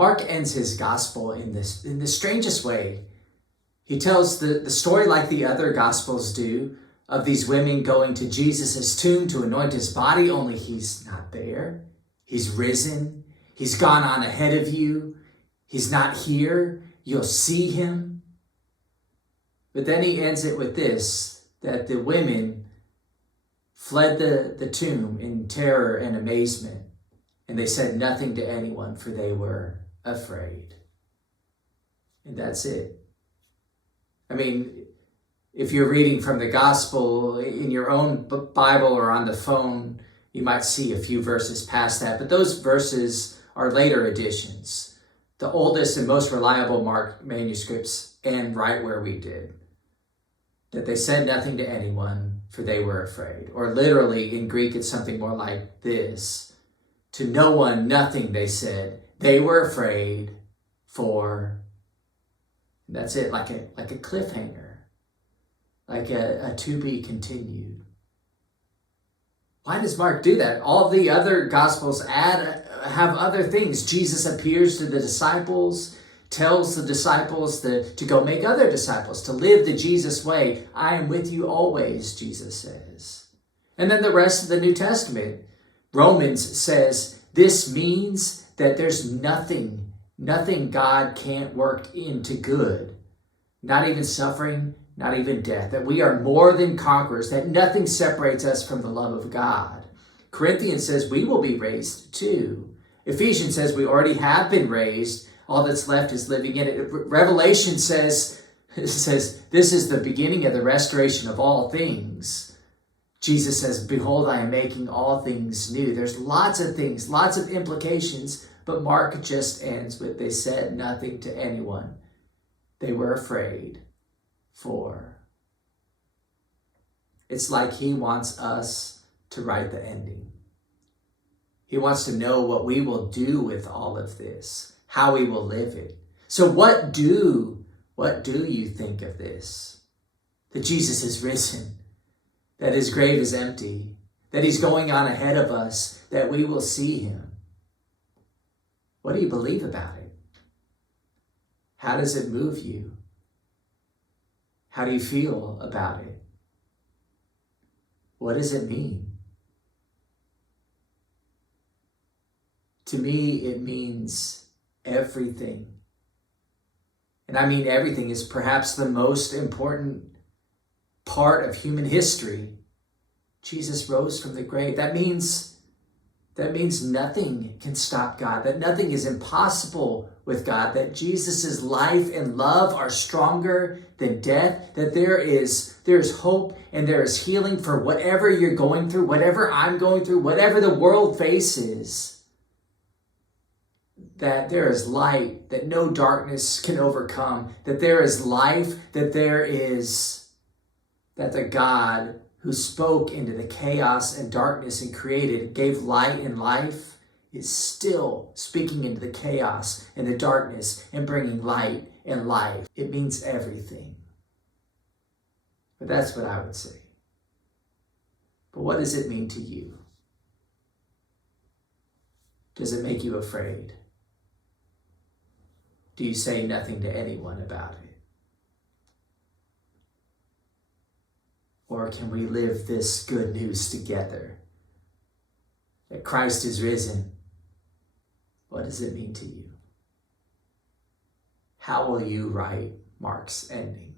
Mark ends his gospel in the strangest way. He tells the story like the other gospels do of these women going to Jesus' tomb to anoint his body, only he's not there. He's risen. He's gone on ahead of you. He's not here. You'll see him. But then he ends it with this, that the women fled the tomb in terror and amazement, and they said nothing to anyone, for they were afraid. And that's it. I mean, if you're reading from the gospel in your own Bible or on the phone, you might see a few verses past that, but those verses are later additions. The oldest and most reliable Mark manuscripts end right where we did. That they said nothing to anyone, for they were afraid. Or literally in Greek, it's something more like this. To no one, nothing, they said. They were afraid, for... That's it, like a cliffhanger. Like a to be continued. Why does Mark do that? All the other Gospels have other things. Jesus appears to the disciples, tells the disciples to go make other disciples, to live the Jesus way. I am with you always, Jesus says. And then the rest of the New Testament, Romans says, this means that there's nothing God can't work into good. Not even suffering, not even death. That we are more than conquerors, that nothing separates us from the love of God. Corinthians says we will be raised too. Ephesians says we already have been raised. All that's left is living in it. Revelation says this is the beginning of the restoration of all things. Jesus says, behold, I am making all things new. There's lots of things, lots of implications, but Mark just ends with, they said nothing to anyone. They were afraid, for. It's like he wants us to write the ending. He wants to know what we will do with all of this, how we will live it. So what do you think of this? That Jesus is risen, that his grave is empty, that he's going on ahead of us, that we will see him. What do you believe about it? How does it move you? How do you feel about it? What does it mean? To me, it means everything. And I mean everything is perhaps the most important part of human history. Jesus rose from the grave. That means nothing can stop God, that nothing is impossible with God, that Jesus' life and love are stronger than death, that there is hope and there is healing for whatever you're going through, whatever I'm going through, whatever the world faces, that there is light, that no darkness can overcome, that there is life, that the God who spoke into the chaos and darkness and created, gave light and life, is still speaking into the chaos and the darkness and bringing light and life. It means everything. But that's what I would say. But what does it mean to you? Does it make you afraid? Do you say nothing to anyone about it? Or can we live this good news together? That Christ is risen. What does it mean to you? How will you write Mark's ending?